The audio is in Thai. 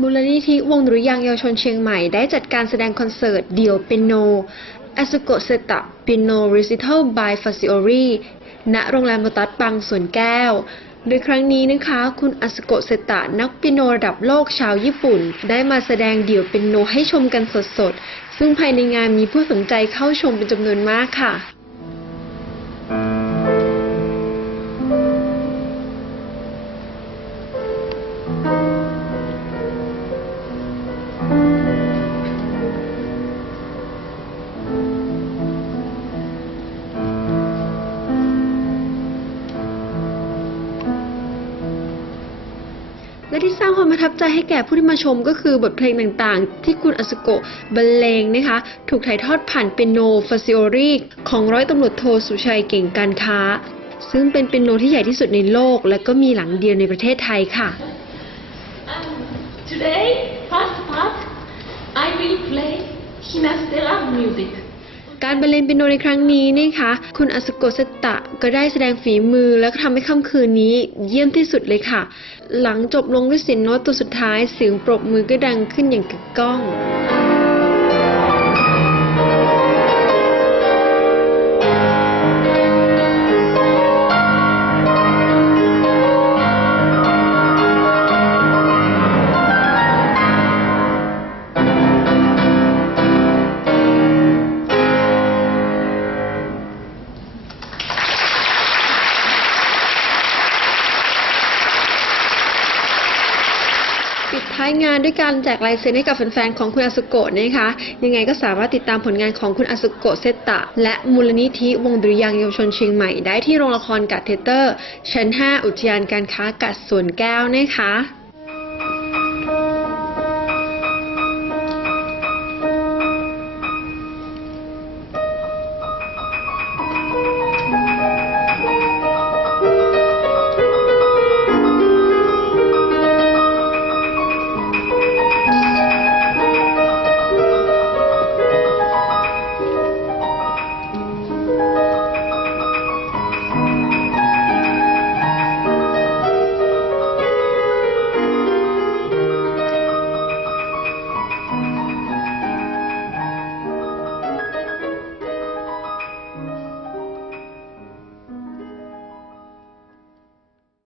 มูลนิธิวงดุริยางเยาวชนเชียงใหม่ได้จัดการแสดงคอนเสิร์ตเดี่ยวเปียโน a s u k o s e t a Piano Recital by Fasiori ณโรงแรมโลตัสปังสวนแก้ว โดยครั้งนี้นะคะ คุณอสโกเซตะนักเปียโนระดับโลกชาวญี่ปุ่น ได้มาแสดงเดี่ยวเปียโนให้ชมกันสดๆ ซึ่งภายในงานมีผู้สนใจเข้าชมเป็นจำนวนมากค่ะ และที่สร้างความประทับใจให้แก่ผู้ที่มาชมก็คือบทเพลงต่างๆ ที่คุณอสโกะบรรเลงนะคะ ถูกถ่ายทอดผ่านเปียโนฟาซิโอรีของร้อยตำรวจโทสุชัยเก่งการค้า ซึ่งเป็นเปียโนที่ใหญ่ที่สุดในโลก และก็มีหลังเดียวในประเทศไทยค่ะ today, first part, I will play Hinastella music. การบรรเลงเปียโนในครั้งนี้นะคะ คุณอสโกสตะก็ได้แสดงฝีมือและก็ทำให้ค่ำคืนนี้เยี่ยมที่สุดเลยค่ะ หลังจบลงด้วยเสียงโน้ตตัวสุดท้ายเสียงปรบมือก็ดังขึ้นอย่างกึกก้อง ปิดท้ายงานด้วยการแจกลายเซ็นให้กับแฟนๆของคุณอาสุโกะนะคะ ยังไงก็สามารถติดตามผลงานของคุณอาสุโกะเซตะ และมูลนิธิวงดุริยางเยาวชนเชียงใหม่ได้ที่โรงละครกัดเทเตอร์ ชั้น 5 อุทยานการค้ากัดสวนแก้วนะคะ